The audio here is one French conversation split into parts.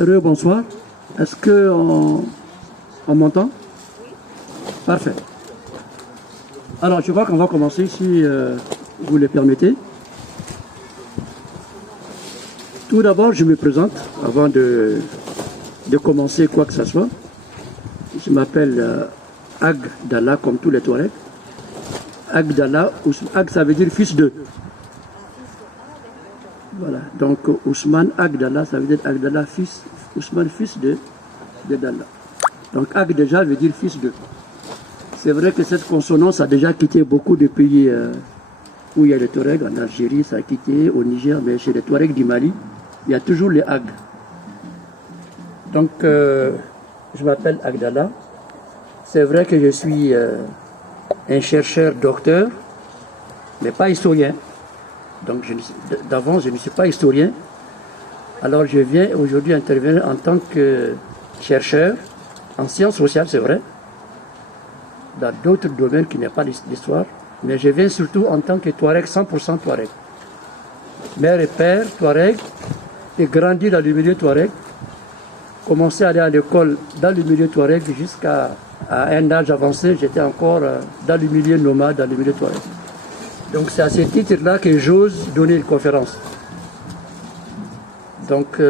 Bonsoir. Est-ce qu'on on m'entend? Parfait. Alors, je crois qu'on va commencer, si vous le permettez. Tout d'abord, je me présente avant de commencer quoi que ce soit. Je m'appelle Agdallah, comme tous les Touaregs. Agdallah, Ag, ça veut dire fils de. Voilà, donc Ousmane Agdallah, ça veut dire Agdallah, fils, Ousmane, fils de Dalla. Donc Ag déjà veut dire fils de. C'est vrai que cette consonance a déjà quitté beaucoup de pays où il y a les Touaregs. En Algérie, ça a quitté, au Niger, mais chez les Touaregs du Mali, il y a toujours les Ag. Donc, je m'appelle Agdallah. C'est vrai que je suis un chercheur docteur, mais pas historien. Donc, d'avant, je ne suis pas historien. Alors, je viens aujourd'hui intervenir en tant que chercheur en sciences sociales, c'est vrai, dans d'autres domaines qui n'est pas l'histoire, mais je viens surtout en tant que Touareg, 100% Touareg. Mère et père, Touareg, et grandi dans le milieu Touareg, commencé à aller à l'école dans le milieu Touareg jusqu'à un âge avancé, j'étais encore dans le milieu nomade, dans le milieu Touareg. Donc c'est à ce titre-là que j'ose donner une conférence. Donc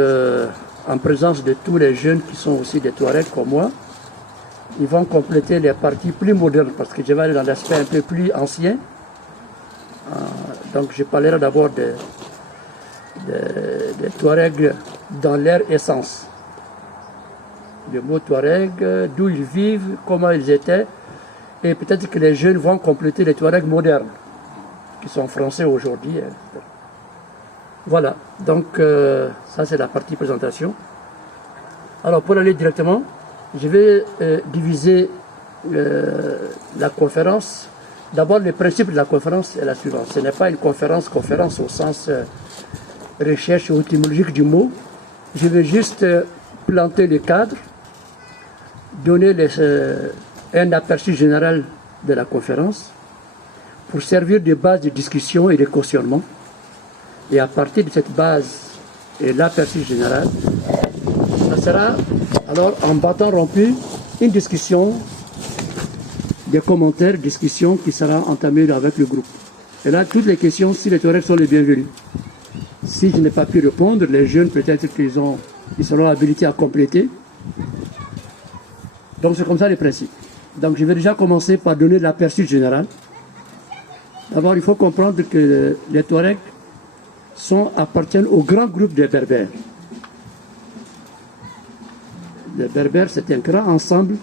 en présence de tous les jeunes qui sont aussi des Touaregs comme moi, ils vont compléter les parties plus modernes parce que je vais aller dans l'aspect un peu plus ancien. Donc je parlerai d'abord des Touaregs dans leur essence. Le mot Touareg, d'où ils vivent, comment ils étaient, et peut-être que les jeunes vont compléter les Touaregs modernes, qui sont français aujourd'hui. Voilà, donc ça c'est la partie présentation. Alors pour aller directement, je vais diviser la conférence. D'abord, le principe de la conférence est la suivante. Ce n'est pas une conférence au sens recherche ou étymologique du mot. Je vais juste planter le cadre, donner un aperçu général de la conférence pour servir de base de discussion et de cautionnement. Et à partir de cette base et l'aperçu général, ça sera alors en bâton rompu une discussion, des commentaires, discussion qui sera entamée avec le groupe. Et là, toutes les questions, si les Touaregs sont les bienvenus. Si je n'ai pas pu répondre, les jeunes peut-être qu'ils seront habilités à compléter. Donc c'est comme ça les principes. Donc je vais déjà commencer par donner l'aperçu général. D'abord, il faut comprendre que les Touaregs appartiennent au grand groupe des Berbères. Les Berbères, c'est un grand ensemble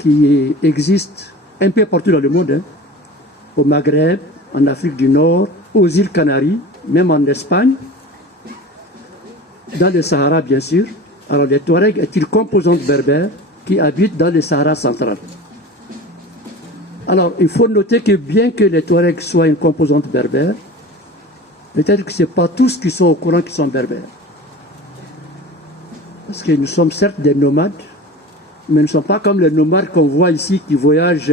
qui existe un peu partout dans le monde, hein. Au Maghreb, en Afrique du Nord, aux îles Canaries, même en Espagne, dans le Sahara bien sûr. Alors les Touaregs est une composante berbère qui habitent dans le Sahara central. Alors il faut noter que bien que les Touaregs soient une composante berbère, peut-être que ce n'est pas tous qui sont au courant qui sont berbères. Parce que nous sommes certes des nomades, mais nous ne sommes pas comme les nomades qu'on voit ici qui voyagent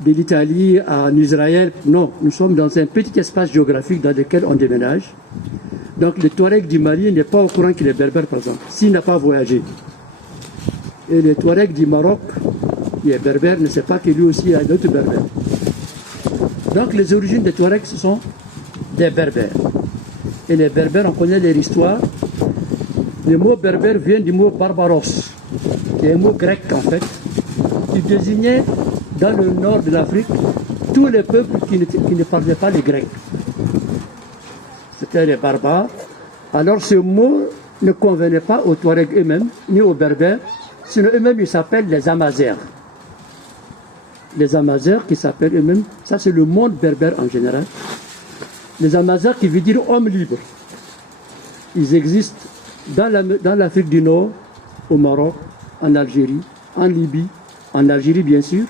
de l'Italie en Israël. Non, nous sommes dans un petit espace géographique dans lequel on déménage. Donc le Touareg du Mali n'est pas au courant qu'il est berbère, par exemple, s'il n'a pas voyagé. Et le Touareg du Maroc, qui est berbère, ne sait pas que lui aussi est un autre berbère. Donc les origines des Touaregs, ce sont des berbères. Et les berbères, on connaît leur histoire. Le mot berbère vient du mot barbaros, qui est un mot grec en fait, qui désignait dans le nord de l'Afrique tous les peuples qui ne parlaient pas le grec. C'était les barbares. Alors ce mot ne convenait pas aux Touaregs eux-mêmes, ni aux berbères, sinon eux-mêmes ils s'appellent les Amazères. Les Amazères qui s'appellent eux-mêmes, ça c'est le monde berbère en général. Les Amazères qui veut dire homme libre. Ils existent dans l'Afrique du Nord, au Maroc, en Algérie, en Libye, en Algérie bien sûr,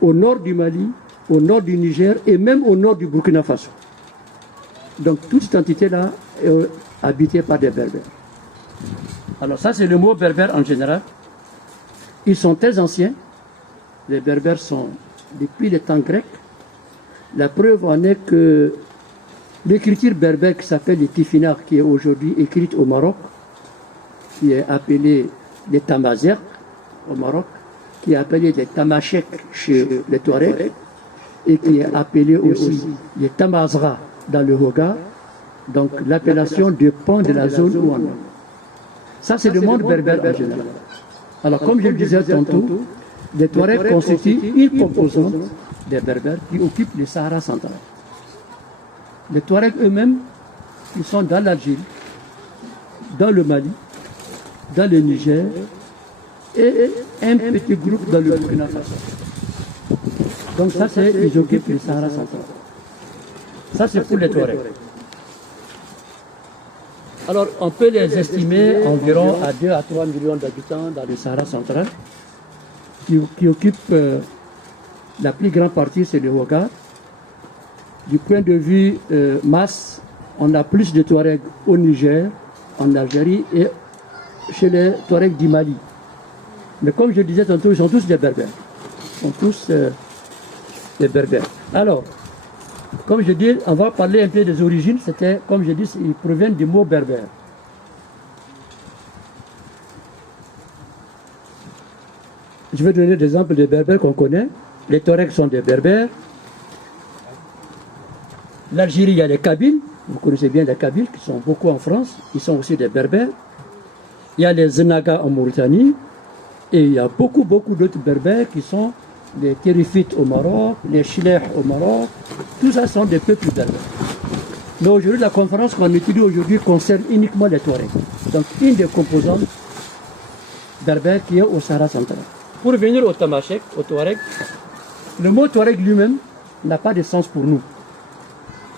au nord du Mali, au nord du Niger et même au nord du Burkina Faso. Donc toute cette entité-là est habitée par des berbères. Alors ça c'est le mot berbère en général. Ils sont très anciens. Les berbères sont depuis les temps grecs. La preuve en est que l'écriture berbère qui s'appelle le Tifinagh, qui est aujourd'hui écrite au Maroc, qui est appelé les Tamazerk au Maroc, qui est appelé les Tamashek chez les Touaregs, et qui est appelé aussi les Tamazra dans le Hogar. Donc l'appellation dépend de la zone où on est. Ça, c'est le monde berbère en général. Alors, comme je le disais tantôt, les Touaregs constituent une composante des Berbères qui occupent le Sahara central. Les Touaregs eux-mêmes, ils sont dans l'Algérie, dans le Mali, dans le Niger et un petit groupe dans le Burkina Faso. Donc ça, ils occupent le Sahara central. Ça, c'est pour les Touaregs. Alors, on peut les estimer environ à 2 à 3 millions d'habitants dans le Sahara central, qui occupent la plus grande partie, c'est le Hogar. Du point de vue masse, on a plus de Touaregs au Niger, en Algérie et chez les Touaregs du Mali. Mais comme je disais tantôt, ils sont tous des Berbères. Ils sont tous des Berbères. Alors, comme je dis, on va parler un peu des origines. C'était, comme je dis, ils proviennent du mot berbère. Je vais donner des exemples de berbères qu'on connaît. Les Touaregs sont des berbères. L'Algérie, il y a les Kabyles. Vous connaissez bien les Kabyles, qui sont beaucoup en France. Ils sont aussi des berbères. Il y a les Zenaga en Mauritanie. Et il y a beaucoup d'autres berbères qui sont les Kérifites au Maroc, les Chilèches au Maroc. Tout ça sont des peuples berbères. Mais aujourd'hui, la conférence qu'on étudie aujourd'hui concerne uniquement les Touaregs. Donc, une des composantes berbères qui est au Sahara central. Pour revenir au Tamashek, au Touareg, le mot Touareg lui-même n'a pas de sens pour nous.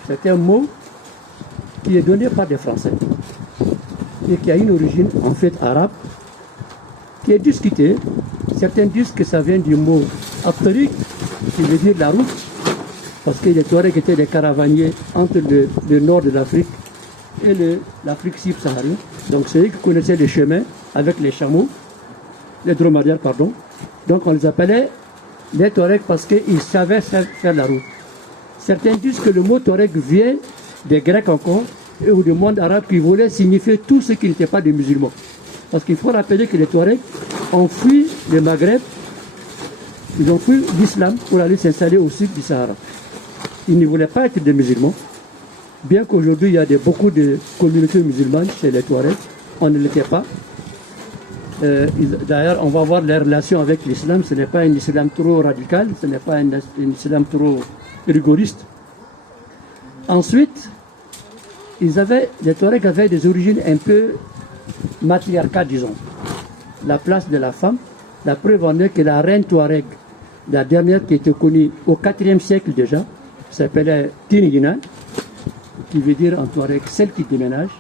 C'est un mot qui est donné par des Français et qui a une origine en fait arabe, qui est discuté. Certains disent que ça vient du mot Apterik, qui veut dire la route, parce que les Touaregs étaient des caravaniers entre le nord de l'Afrique et l'Afrique subsaharienne. Donc c'est eux qui connaissaient les chemins avec les chameaux, les dromadaires, pardon. Donc on les appelait les Touaregs parce qu'ils savaient faire la route. Certains disent que le mot Touareg vient des Grecs encore, ou du monde arabe qui voulait signifier tout ce qui n'était pas des musulmans. Parce qu'il faut rappeler que les Touaregs ont fui le Maghreb, ils ont fui l'islam pour aller s'installer au sud du Sahara. Ils ne voulaient pas être des musulmans, bien qu'aujourd'hui il y a beaucoup de communautés musulmanes chez les Touaregs, on ne l'était pas. D'ailleurs, on va voir les relations avec l'islam, ce n'est pas un islam trop radical, ce n'est pas un islam trop rigoriste. Ensuite, les Touaregs avaient des origines un peu matriarcales, disons. La place de la femme, la preuve en est que la reine Touareg, la dernière qui était connue au IVe siècle déjà, s'appelait Tinigina, qui veut dire en Touareg celle qui déménage.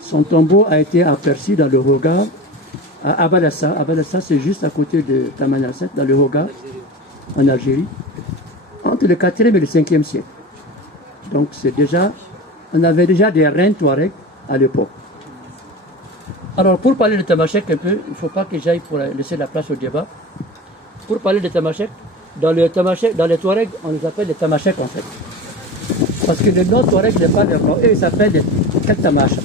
Son tombeau a été aperçu dans le Hogar à Abadassa. Abadassa, c'est juste à côté de Tamanrasset, dans le Hogar, en Algérie, entre le 4e et le 5e siècle. Donc on avait déjà des reines Touaregs à l'époque. Alors pour parler de Tamashek un peu, il ne faut pas que j'aille pour laisser la place au débat. Pour parler de Tamashek, dans les Touaregs, on les appelle les Tamashek en fait. Parce que le nom Touareg n'est pas leur nom, et ils s'appellent les Tamashek.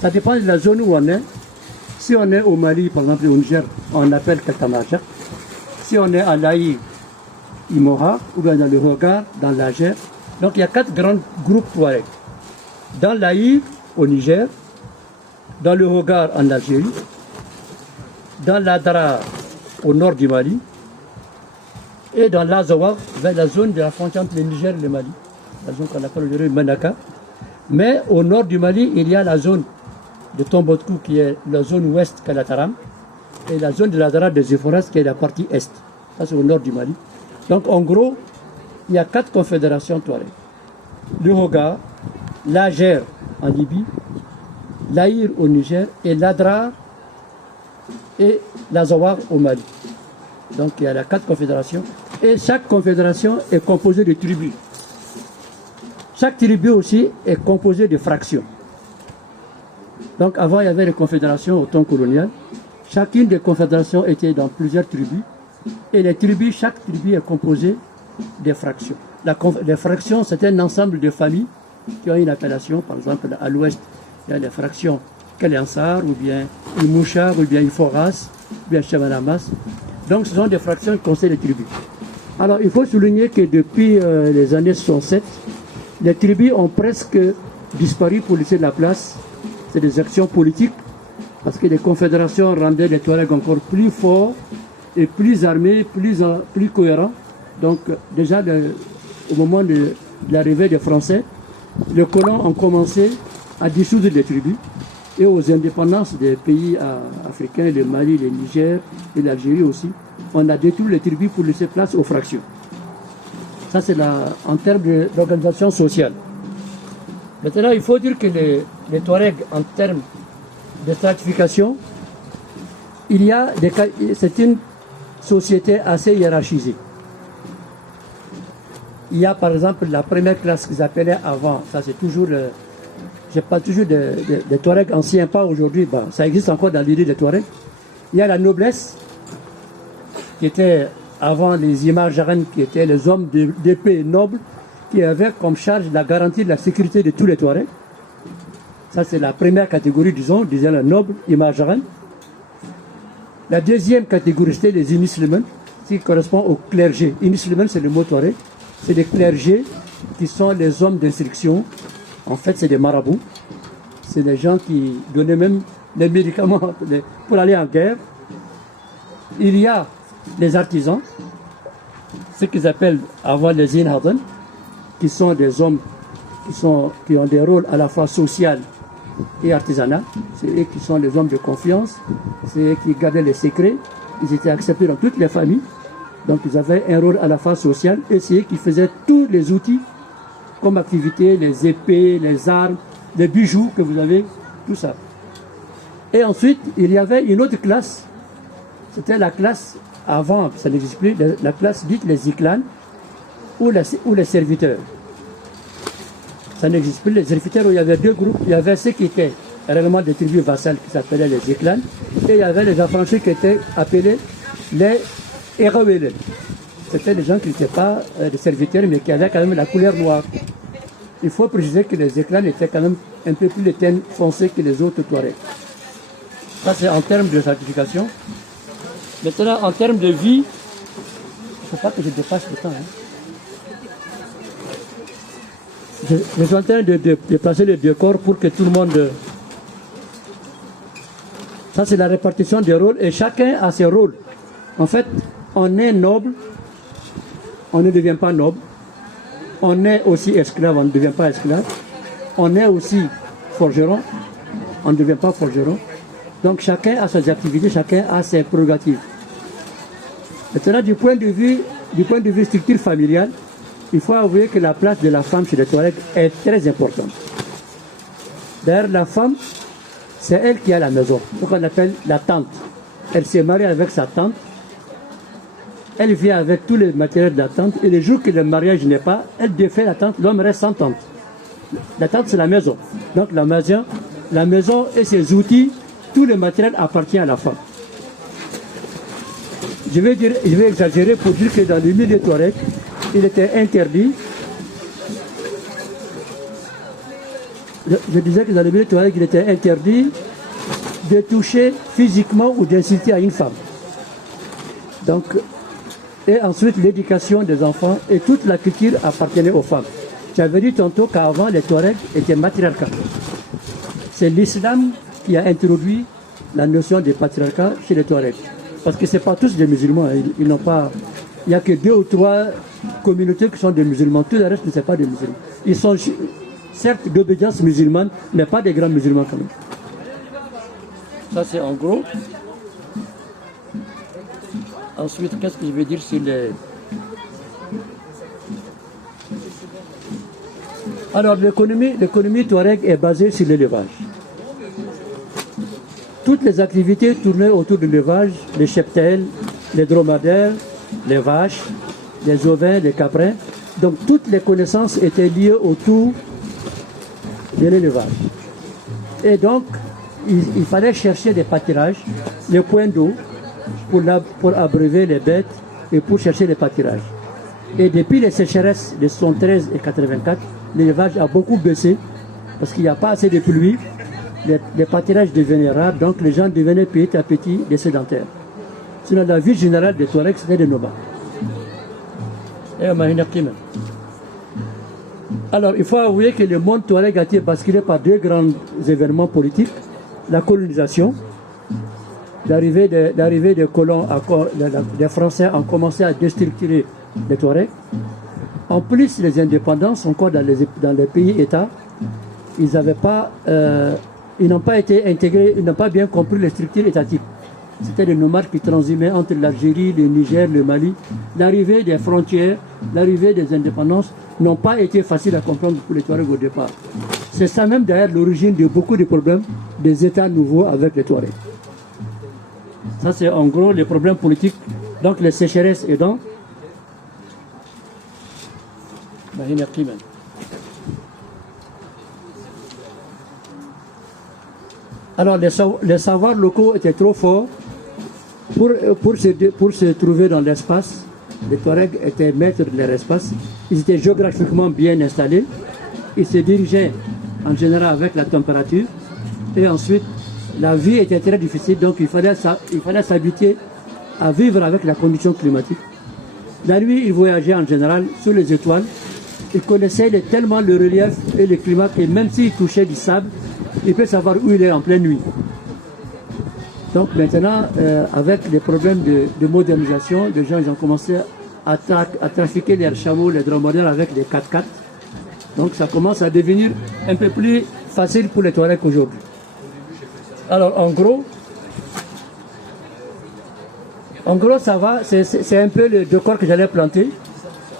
Ça dépend de la zone où on est. Si on est au Mali, par exemple au Niger, on appelle Tamashek. Si on est à l'Aïr, Imora, ou bien dans le Hogar, dans l'Ager. Donc il y a 4 grands groupes Touareg. Dans l'Aïr, au Niger, dans le Hogar, en Algérie, dans l'Adra, au nord du Mali, et dans l'Azawar, vers la zone de la frontière entre le Niger et le Mali, la zone qu'on appelle aujourd'hui Manaka. Mais au nord du Mali, il y a la zone de Tombouctou, qui est la zone ouest Kalataram, et la zone de l'Adra de Zéphoras, qui est la partie est. Ça, c'est au nord du Mali. Donc, en gros, il y a 4 confédérations Touareg. Le Hogar, l'Ager en Libye, l'Aïr au Niger et l'Adra et l'Azawar au Mali. Donc, il y a les 4 confédérations. Et chaque confédération est composée de tribus. Chaque tribu aussi est composée de fractions. Donc, avant, il y avait les confédérations au temps colonial. Chacune des confédérations était dans plusieurs tribus. Et les tribus, chaque tribu est composée des fractions. Les fractions, c'est un ensemble de familles qui ont une appellation. Par exemple, à l'ouest, il y a les fractions Kaliansar, ou bien Mouchar, ou bien Iforas, ou bien Chamanamas. Donc ce sont des fractions du Conseil des tribus. Alors il faut souligner que depuis les années 67, les tribus ont presque disparu pour laisser de la place. C'est des actions politiques, parce que les confédérations rendaient les Touaregs encore plus forts et plus armés, plus cohérents. Donc déjà au moment de l'arrivée des Français, les colons ont commencé à dissoudre les tribus. Et aux indépendances des pays africains, le Mali, le Niger et l'Algérie aussi, on a détruit les tribus pour laisser place aux fractions. Ça, c'est en termes d'organisation sociale. Maintenant, il faut dire que les Touaregs, en termes de stratification, c'est une société assez hiérarchisée. Il y a par exemple la première classe qu'ils appelaient avant, ça c'est toujours je parle toujours des Touaregs anciens, pas aujourd'hui, ça existe encore dans l'idée des Touaregs. Il y a la noblesse, qui était avant les Imarjaren, qui étaient les hommes d'épée nobles, qui avaient comme charge la garantie de la sécurité de tous les Touaregs. Ça c'est la première catégorie, disons les nobles Imarjaren. La deuxième catégorie, c'était les Inislimen, qui correspond au clergé. Inislimen, c'est le mot Touareg. C'est des clergés qui sont les hommes d'instruction. En fait, c'est des marabouts. C'est des gens qui donnaient même les médicaments pour aller en guerre. Il y a les artisans, ce qu'ils appellent avant les Inhaden, qui sont des hommes qui ont des rôles à la fois social et artisanal. C'est eux qui sont les hommes de confiance. C'est eux qui gardaient les secrets. Ils étaient acceptés dans toutes les familles. Donc ils avaient un rôle à la fois social et c'est eux qui faisaient tous les outils comme activité, les épées, les armes, les bijoux que vous avez, tout ça. Et ensuite, il y avait une autre classe. C'était la classe, avant, ça n'existe plus, la classe dite les Iklan ou les serviteurs. Ça n'existe plus. Les serviteurs, il y avait deux groupes. Il y avait ceux qui étaient réellement des tribus vassales qui s'appelaient les Iklan et il y avait les affranchis qui étaient appelés les Erawelen. C'était des gens qui n'étaient pas des serviteurs mais qui avaient quand même la couleur noire. Il faut préciser que les Iklan étaient quand même un peu plus de teint foncé que les autres Touaregs. Ça c'est en termes de certification. Maintenant en termes de vie, il ne faut pas que je dépasse le temps. Je suis en train de placer le décor pour que tout le monde... Ça c'est la répartition des rôles et chacun a ses rôles. En fait, on est noble, on ne devient pas noble. On est aussi esclave, on ne devient pas esclave. On est aussi forgeron, on ne devient pas forgeron. Donc chacun a ses activités, chacun a ses prérogatives. Maintenant, du point de vue structure familiale, il faut avouer que la place de la femme chez les Touaregs est très importante. D'ailleurs, la femme, c'est elle qui a la maison, ce qu'on appelle la tante. Elle s'est mariée avec sa tante. Elle vient avec tous les matériels de la tante et le jour que le mariage n'est pas, elle défait la tante, l'homme reste sans tante. La tante c'est la maison. Donc la maison et ses outils, tout le matériel appartient à la femme. Je vais exagérer pour dire que dans le milieu Touareg, il était interdit. Je disais que dans le milieu Touareg, il était interdit de toucher physiquement ou d'insulter à une femme. Donc, et ensuite l'éducation des enfants et toute la culture appartenait aux femmes. J'avais dit tantôt qu'avant les Touaregs étaient matriarcats. C'est l'islam qui a introduit la notion de patriarcat chez les Touaregs. Parce que ce n'est pas tous des musulmans. Ils n'ont pas... Il n'y a que 2 ou 3 communautés qui sont des musulmans. Tout le reste ne sont pas des musulmans. Ils sont certes d'obédience musulmane, mais pas des grands musulmans quand même. Ça c'est en gros. Ensuite, qu'est-ce que je veux dire sur les... Alors, l'économie Touareg est basée sur l'élevage. Toutes les activités tournaient autour de l'élevage, les cheptels, les dromadaires, les vaches, les ovins, les caprins. Donc, toutes les connaissances étaient liées autour de l'élevage. Et donc, il fallait chercher des pâturages, les points d'eau, pour abreuver les bêtes et pour chercher les pâturages. Et depuis les sécheresses de 73 et 84, l'élevage a beaucoup baissé parce qu'il n'y a pas assez de pluie les pâturages devenaient rares, donc les gens devenaient petit à petit des sédentaires. Sinon, la vie générale des Touaregs, c'était des nomades. Alors, il faut avouer que le monde Touareg a été basculé par deux grands événements politiques. La colonisation, l'arrivée des colons, des Français ont commencé à déstructurer les Touaregs. En plus, les indépendances, encore dans les pays-États, ils n'ont pas été intégrés, ils n'ont pas bien compris les structures étatiques. C'était des nomades qui transhumaient entre l'Algérie, le Niger, le Mali. L'arrivée des frontières, l'arrivée des indépendances n'ont pas été faciles à comprendre pour les Touaregs au départ. C'est ça même d'ailleurs l'origine de beaucoup de problèmes des États nouveaux avec les Touaregs. Ça c'est en gros les problèmes politiques, donc les sécheresses aidant. Alors les savoirs locaux étaient trop forts pour se trouver dans l'espace. Les Touaregs étaient maîtres de leur espace. Ils étaient géographiquement bien installés. Ils se dirigeaient en général avec la température. Et ensuite, la vie était très difficile, donc il fallait s'habituer à vivre avec la condition climatique. La nuit, ils voyageaient en général sous les étoiles. Ils connaissaient tellement le relief et le climat que même s'ils touchaient du sable, ils peuvent savoir où il est en pleine nuit. Donc maintenant, avec les problèmes de modernisation, les gens ils ont commencé à trafiquer leurs chameaux, les dromadaires avec des 4x4. Donc ça commence à devenir un peu plus facile pour les Touaregs aujourd'hui. Alors en gros ça va, c'est un peu le décor que j'allais planter.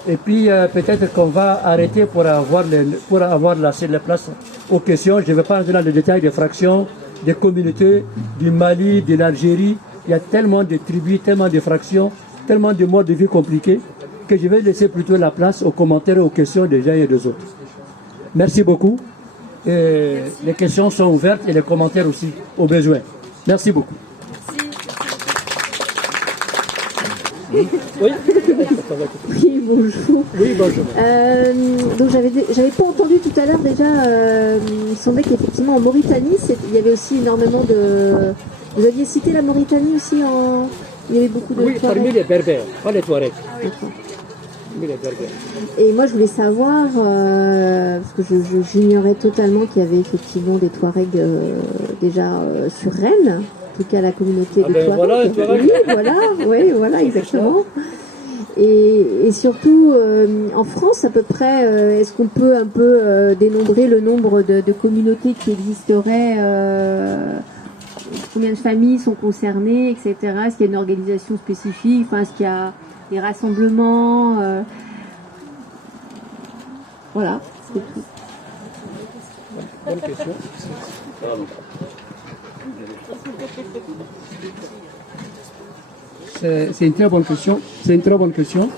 Et puis peut-être qu'on va arrêter pour laissé la place aux questions. Je ne vais pas entrer dans les détails des fractions, des communautés, du Mali, de l'Algérie. Il y a tellement de tribus, tellement de fractions, tellement de modes de vie compliqués que je vais laisser plutôt la place aux commentaires et aux questions des uns et des autres. Merci beaucoup. Et les questions sont ouvertes et les commentaires aussi, au besoin. Merci beaucoup. Oui. Oui, bonjour. Oui, bonjour. Donc j'avais pas entendu tout à l'heure déjà. Il me semblait qu'effectivement en Mauritanie, il y avait aussi énormément de. Vous aviez cité la Mauritanie aussi en. Il y avait beaucoup de. Oui, parmi les Berbères, pas les Touaregs. Les Berbères. Et moi, je voulais savoir parce que j'ignorais totalement qu'il y avait effectivement des Touaregs déjà sur Rennes. En tout cas, la communauté de Touaregs. Oui, voilà, exactement. Et surtout, en France, à peu près, est-ce qu'on peut un peu dénombrer le nombre de communautés qui existeraient, combien de familles sont concernées, etc. Est-ce qu'il y a une organisation spécifique, enfin, est-ce qu'il y a des rassemblements Voilà, c'est tout. Bonne question. C'est une très bonne question. C'est une très bonne question.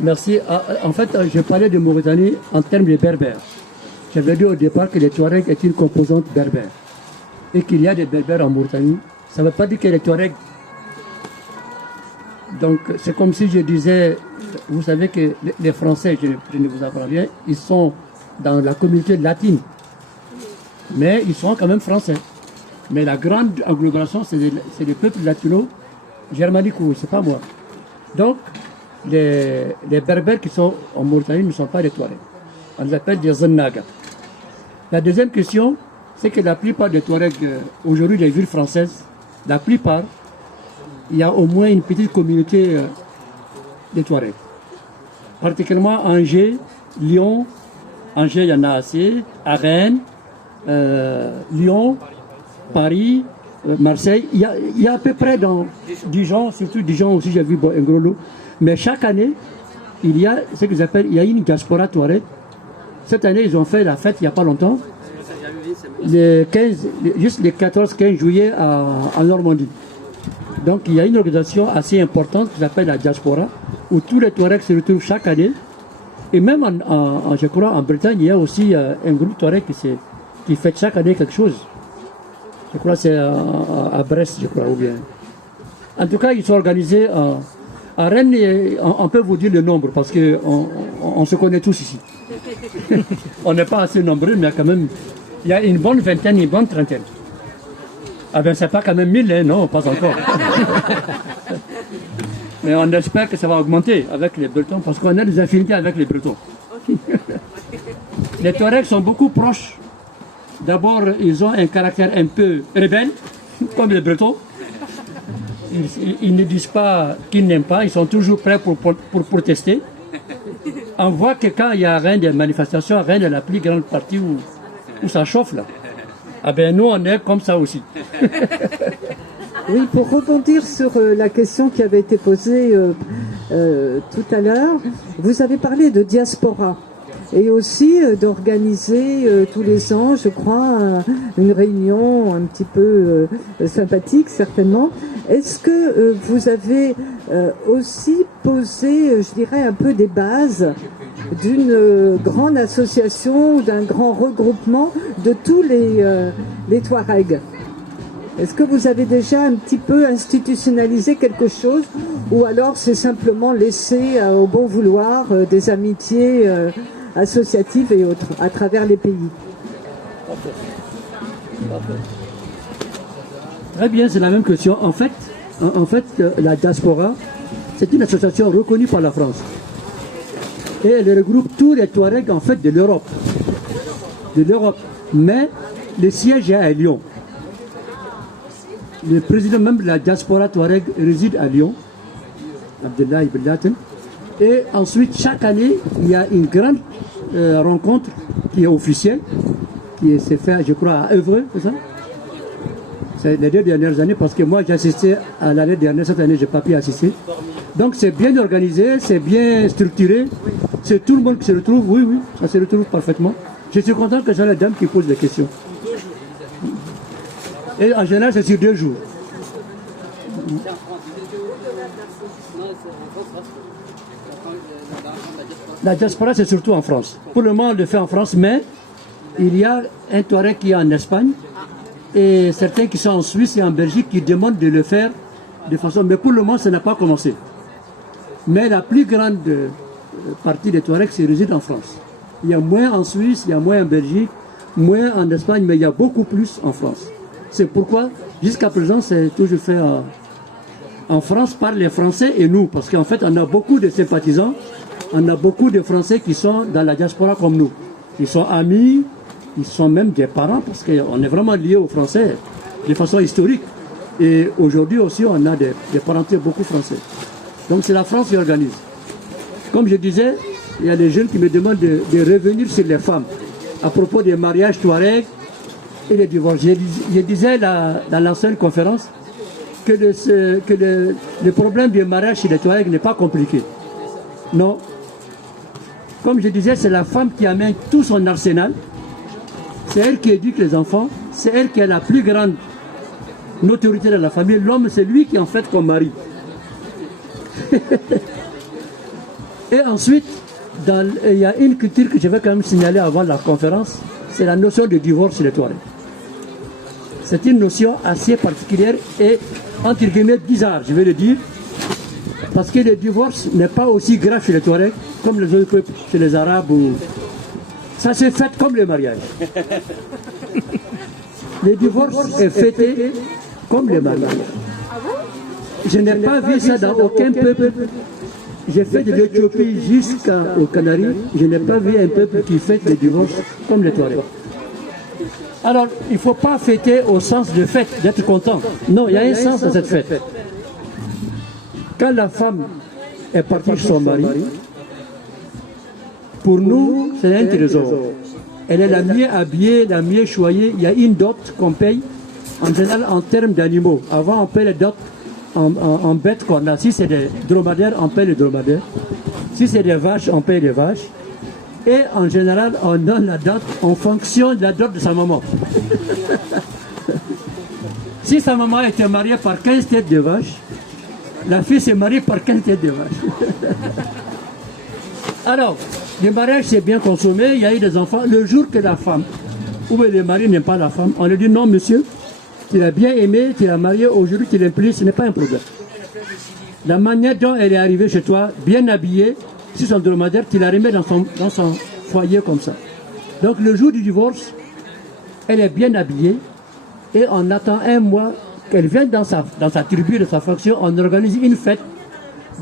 Merci. En fait, je parlais de Mauritanie en termes de berbères. J'avais dit au départ que les Touaregs est une composante berbère. Et qu'il y a des berbères en Mauritanie. Ça ne veut pas dire que les Touaregs. Donc, c'est comme si je disais, vous savez que les Français, je ne vous apprends rien, ils sont dans la communauté latine. Mais ils sont quand même français. Mais la grande agglomération, c'est les peuples latinos, germaniques, c'est pas moi. Donc, les berbères qui sont en Mauritanie ne sont pas des Touaregs. On les appelle des Zennaga. La deuxième question, c'est que la plupart des Touaregs, aujourd'hui, les villes françaises, la plupart, il y a au moins une petite communauté de Touaregs. Particulièrement Angers, Lyon, Angers, il y en a assez, à Rennes, Lyon, Paris, Marseille. Il y a à peu près dans Dijon, surtout Dijon aussi, j'ai vu un gros lot. Mais chaque année, il y a ce qu'ils appellent, il y a une diaspora Touareg. Cette année, ils ont fait la fête il n'y a pas longtemps. Juste le 14-15 juillet en Normandie. Donc il y a une organisation assez importante qui s'appelle la diaspora, où tous les Touaregs se retrouvent chaque année. Et même je crois en Bretagne, il y a aussi un groupe Touareg qui fait chaque année quelque chose. Je crois que c'est à Brest, je crois, ou bien. En tout cas, ils sont organisés à Rennes. On peut vous dire le nombre, parce qu'on se connaît tous ici. On n'est pas assez nombreux, mais il y a quand même Il y a une bonne vingtaine, une bonne trentaine. Ah ben c'est pas quand même 1000, hein, non, pas encore. Mais on espère que ça va augmenter avec les Bretons, parce qu'on a des affinités avec les Bretons. Les Touaregs sont beaucoup proches. D'abord, ils ont un caractère un peu rebelle, comme les Bretons. Ils ne disent pas qu'ils n'aiment pas, ils sont toujours prêts pour protester. On voit que quand il y a à Rennes des manifestations, à Rennes est la plus grande partie où ça chauffe là. Ah ben nous on est comme ça aussi. Oui, pour rebondir sur la question qui avait été posée tout à l'heure, vous avez parlé de diaspora et aussi d'organiser tous les ans, je crois, une réunion un petit peu sympathique certainement. Est-ce que vous avez aussi posé, je dirais, un peu des bases d'une grande association ou d'un grand regroupement de tous les Touaregs? Est-ce que vous avez déjà un petit peu institutionnalisé quelque chose ou alors c'est simplement laissé au bon vouloir des amitiés associatives et autres à travers les pays? Très bien, c'est la même question. En fait, la diaspora, c'est une association reconnue par la France. Et elle regroupe tous les Touaregs en fait de l'Europe. Mais le siège est à Lyon. Le président même de la diaspora Touareg réside à Lyon, Abdullah Ibn Laden. Et ensuite, chaque année, il y a une grande rencontre qui est officielle, qui s'est faite, je crois, à Évreux, c'est ça? C'est les 2 dernières années, parce que moi j'ai assisté à l'année dernière, cette année je n'ai pas pu assister. Donc c'est bien organisé, c'est bien structuré, c'est tout le monde qui se retrouve, oui, ça se retrouve parfaitement. Je suis content que ce soit la dame qui pose des questions. Et en général c'est sur 2 jours. La diaspora c'est surtout en France. Pour le moment on le fait en France, mais il y a un Touareg qui est en Espagne, et certains qui sont en Suisse et en Belgique qui demandent de le faire de façon... Mais pour le moment, ça n'a pas commencé. Mais la plus grande partie des Touaregs se réside en France. Il y a moins en Suisse, il y a moins en Belgique, moins en Espagne, mais il y a beaucoup plus en France. C'est pourquoi, jusqu'à présent, c'est toujours fait en France par les Français et nous. Parce qu'en fait, on a beaucoup de sympathisants, on a beaucoup de Français qui sont dans la diaspora comme nous. Ils sont amis, ils sont même des parents, parce qu'on est vraiment liés aux Français de façon historique. Et aujourd'hui aussi, on a des parentés beaucoup français. Donc c'est la France qui organise. Comme je disais, il y a des jeunes qui me demandent de revenir sur les femmes à propos des mariages Touareg et les divorces. Je disais dans l'ancienne conférence que le problème du mariage chez les Touareg n'est pas compliqué. Non. Comme je disais, c'est la femme qui amène tout son arsenal. C'est elle qui éduque les enfants, c'est elle qui a la plus grande notoriété dans la famille. L'homme, c'est lui qui est en fait comme mari. Et ensuite, il y a une culture que je vais quand même signaler avant la conférence, c'est la notion de divorce chez les Touaregs. C'est une notion assez particulière et, entre guillemets, bizarre, je vais le dire, parce que le divorce n'est pas aussi grave chez les Touaregs comme les autres peuples, chez les Arabes ou... Ça s'est fait comme le mariage. Le divorce est fêté comme le mariage. Je n'ai pas vu ça dans aucun peuple. J'ai fait de l'Éthiopie jusqu'aux Canaries. Je n'ai pas vu un peuple qui fête le divorce comme les Touaregs. Alors, il ne faut pas fêter au sens de fête, d'être content. Non, il y a un sens à cette fête. Quand la femme est partie chez son mari, pour nous, c'est un trésor. Elle est la mieux habillée, la mieux choyée. Il y a une dot qu'on paye, en général en termes d'animaux. Avant, on paye les dots en bêtes qu'on a. Si c'est des dromadaires, on paye les dromadaires. Si c'est des vaches, on paye les vaches. Et en général, on donne la dot en fonction de la dot de sa maman. Si sa maman était mariée par 15 têtes de vaches, la fille s'est mariée par 15 têtes de vaches. Alors, le mariage s'est bien consommé, il y a eu des enfants. Le jour que la femme, ou le mari n'aime pas la femme, on lui dit non monsieur, tu l'as bien aimé, tu l'as marié, aujourd'hui tu l'aimes plus, ce n'est pas un problème. La manière dont elle est arrivée chez toi, bien habillée, sur son dromadaire, tu la remets dans son foyer comme ça. Donc le jour du divorce, elle est bien habillée, et on attend un mois qu'elle vienne dans sa tribu, de sa faction, on organise une fête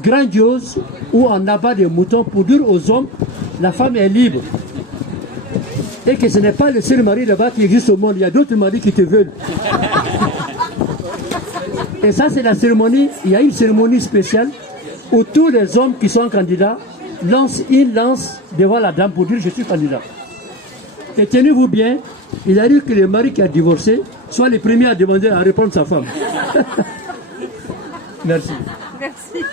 grandiose où on abat des moutons pour dire aux hommes, la femme est libre. Et que ce n'est pas le seul mari là-bas qui existe au monde, il y a d'autres maris qui te veulent. Et ça, c'est la cérémonie, il y a une cérémonie spéciale où tous les hommes qui sont candidats lancent une lance devant la dame pour dire je suis candidat. Et tenez-vous bien, il arrive que le mari qui a divorcé soit le premier à demander à répondre sa femme. Merci. Merci.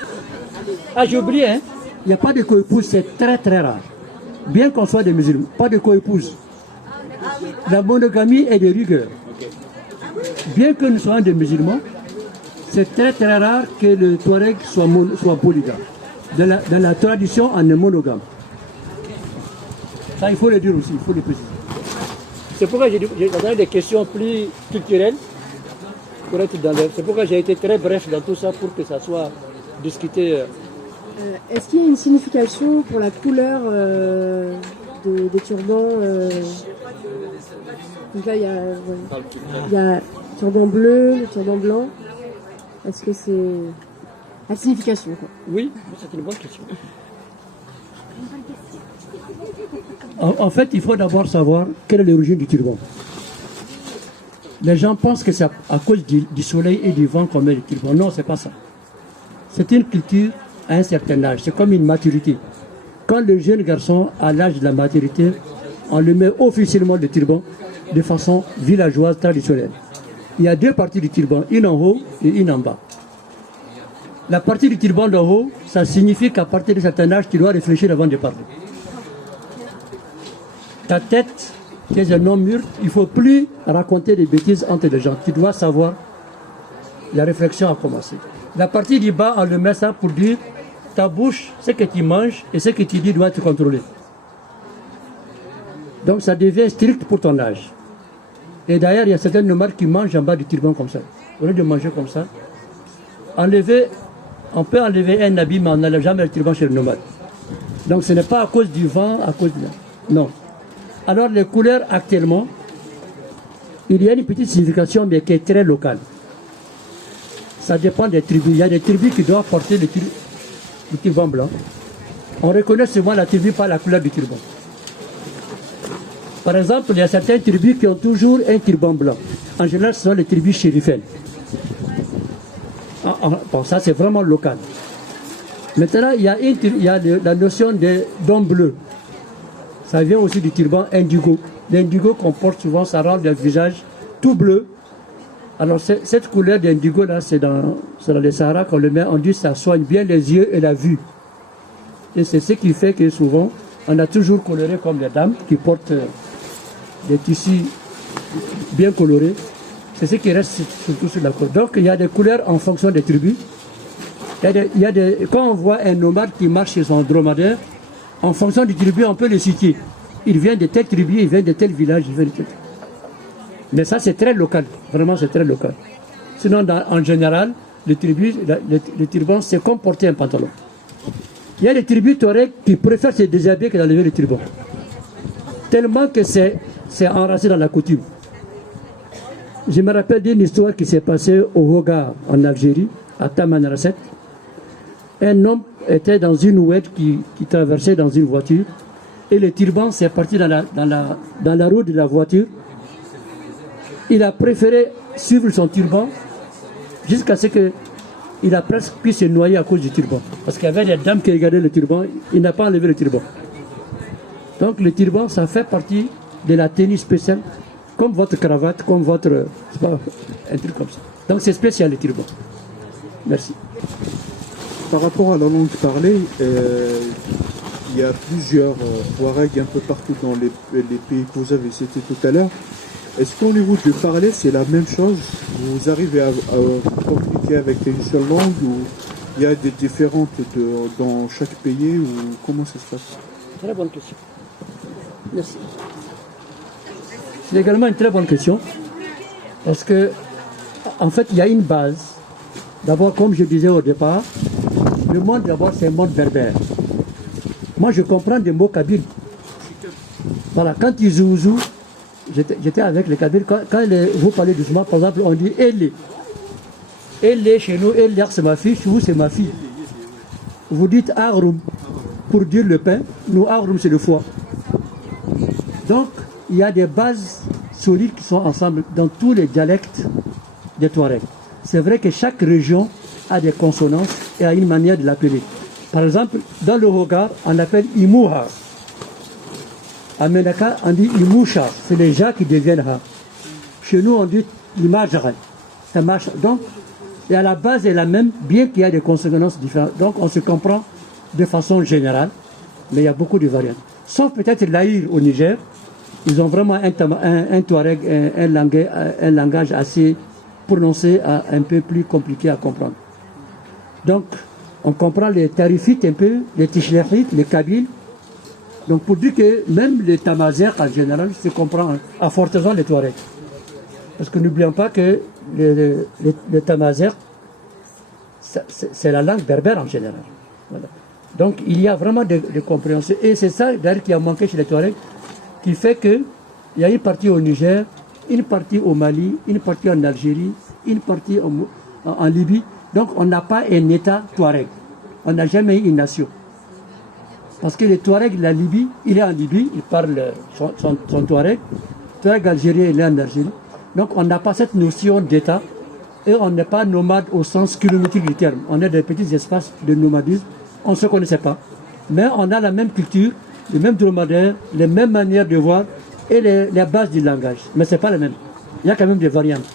Ah, j'ai oublié, hein, il n'y a pas de coépouse, c'est très très rare. Bien qu'on soit des musulmans, pas de coépouse. La monogamie est de rigueur. Bien que nous soyons des musulmans, c'est très très rare que le Touareg soit polygame. Dans la tradition, on est monogame. Ça, il faut le dire aussi, il faut le préciser. C'est pourquoi j'ai donné des questions plus culturelles. C'est pourquoi j'ai été très bref dans tout ça pour que ça soit discuté. Est-ce qu'il y a une signification pour la couleur des turbans Donc là, il y a le turban bleu, le turban blanc. Est-ce que c'est la signification quoi? Oui, c'est une bonne question. En fait, il faut d'abord savoir quelle est l'origine du turban. Les gens pensent que c'est à cause du soleil et du vent qu'on met le turban. Non, c'est pas ça. C'est une culture à un certain âge. C'est comme une maturité. Quand le jeune garçon a l'âge de la maturité, on lui met officiellement le turban de façon villageoise, traditionnelle. Il y a deux parties du turban, une en haut et une en bas. La partie du turban d'en haut, ça signifie qu'à partir de certain âge, tu dois réfléchir avant de parler. Ta tête, tu es un homme mûr, il ne faut plus raconter des bêtises entre les gens. Tu dois savoir, la réflexion a commencé. La partie du bas, on le met ça pour dire, ta bouche, ce que tu manges et ce que tu dis doit être contrôlé. Donc ça devient strict pour ton âge. Et d'ailleurs, il y a certains nomades qui mangent en bas du turban comme ça. Au lieu de manger comme ça, on peut enlever un habit, mais on n'enlève jamais le turban chez le nomade. Donc ce n'est pas à cause du vent, à cause de... Non. Alors les couleurs actuellement, il y a une petite signification, mais qui est très locale. Ça dépend des tribus. Il y a des tribus qui doivent porter le turban blanc. On reconnaît souvent la tribu par la couleur du turban. Par exemple, il y a certaines tribus qui ont toujours un turban blanc. En général, ce sont les tribus chérifènes. Bon, ça, c'est vraiment local. Maintenant, il y a la notion d'homme bleu. Ça vient aussi du turban indigo. L'indigo qu'on porte souvent, ça rend le visage tout bleu. Alors, cette couleur d'indigo, là, c'est dans le Sahara qu'on le met. On dit que ça soigne bien les yeux et la vue. Et c'est ce qui fait que souvent, on a toujours coloré comme les dames qui portent des tissus bien colorés. C'est ce qui reste surtout sur la couleur. Donc, il y a des couleurs en fonction des tribus. Quand on voit un nomade qui marche sur son dromadaire, en fonction du tribu, on peut le citer. Il vient de telle tribu, il vient de tel village, il vient de tel... Mais ça, c'est très local. Vraiment, c'est très local. Sinon, en général, les turbans, c'est comme porter un pantalon. Il y a des tribus touareg qui préfèrent se déshabiller que d'enlever le turban. Tellement que c'est enraciné dans la coutume. Je me rappelle d'une histoire qui s'est passée au Hogar, en Algérie, à Tamanrasset. Un homme était dans une ouette qui traversait dans une voiture. Et le turban s'est parti dans la roue de la voiture. Il a préféré suivre son turban jusqu'à ce qu'il a presque pu se noyer à cause du turban. Parce qu'il y avait des dames qui regardaient le turban, il n'a pas enlevé le turban. Donc le turban, ça fait partie de la tenue spéciale, comme votre cravate, comme votre... C'est pas un truc comme ça. Donc c'est spécial le turban. Merci. Par rapport à la langue parlée, il y a plusieurs Touaregs un peu partout dans les pays que vous avez cités tout à l'heure. Est-ce qu'au niveau du parler, c'est la même chose? Vous arrivez à communiquer avec une seule langue ou il y a des différences dans chaque pays ou comment ça se passe? Très bonne question. Merci. C'est également une très bonne question parce que, en fait, il y a une base. D'abord, comme je disais au départ, le monde d'abord c'est un monde berbère. Moi, je comprends des mots kabyles. Voilà, quand ils zouzou, j'étais avec les Kabyles. Quand vous parlez doucement, par exemple, on dit Elle. Elle chez nous, Elle c'est ma fille, chez vous c'est ma fille. Vous dites Agroum pour dire le pain, nous Agroum c'est le foie. Donc, il y a des bases solides qui sont ensemble dans tous les dialectes des Touaregs. C'est vrai que chaque région a des consonances et a une manière de l'appeler. Par exemple, dans le Hogar, on appelle Imouha. À Menaka, on dit Imoucha. C'est les gens qui deviennent Ha. Chez nous, on dit Imajra. Donc, et à la base est la même, bien qu'il y ait des consonances différentes. Donc, on se comprend de façon générale, mais il y a beaucoup de variantes. Sauf peut-être l'Aïr au Niger. Ils ont vraiment un Touareg, un langage assez prononcé, un peu plus compliqué à comprendre. Donc, on comprend les tarifites un peu, les tichlehites, les kabyles. Donc, pour dire que même les tamazères, en général, se comprend à forte raison les Touaregs. Parce que n'oublions pas que les tamazères, c'est la langue berbère en général. Voilà. Donc, il y a vraiment de compréhension. Et c'est ça, d'ailleurs, qui a manqué chez les Touaregs, qui fait qu'il y a une partie au Niger, une partie au Mali, une partie en Algérie, une partie en Libye. Donc on n'a pas un État Touareg. On n'a jamais eu une nation. Parce que le Touareg de la Libye, il est en Libye, il parle son Touareg. Le Touareg algérien, il est en Algérie. Donc on n'a pas cette notion d'État. Et on n'est pas nomade au sens kilométrique du terme. On est des petits espaces de nomadisme. On ne se connaissait pas. Mais on a la même culture, les mêmes dromadaires, les mêmes manières de voir et les bases du langage. Mais ce n'est pas les mêmes. Il y a quand même des variantes.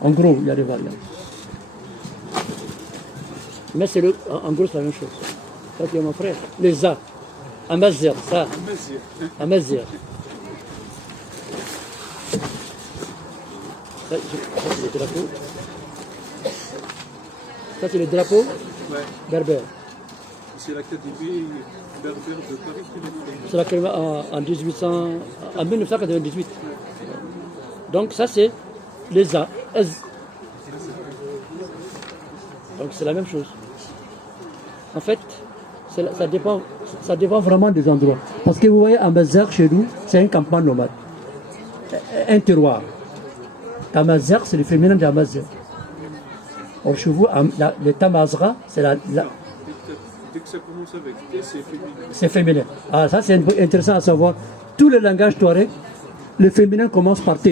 En gros, il y a des variantes. Mais en gros, c'est la même chose. Ça, c'est mon frère. Les A. Amazir, ça. Amazir. Ça, c'est le drapeau. Ça, c'est le drapeau berbère. C'est l'Académie berbère de Paris qui l'a créé. C'est l'Académie en 1998. Donc ça c'est les A. Donc c'est la même chose. En fait, ça dépend vraiment des endroits. Parce que vous voyez, Amazir chez nous, c'est un campement nomade. Un terroir. Amazir, c'est le féminin d'Amazir. Or chez vous, le Tamazra, c'est la Dès que ça commence avec T, c'est féminin. C'est féminin. Ah, ça c'est intéressant à savoir. Tous les langages touareg, le féminin commence par T.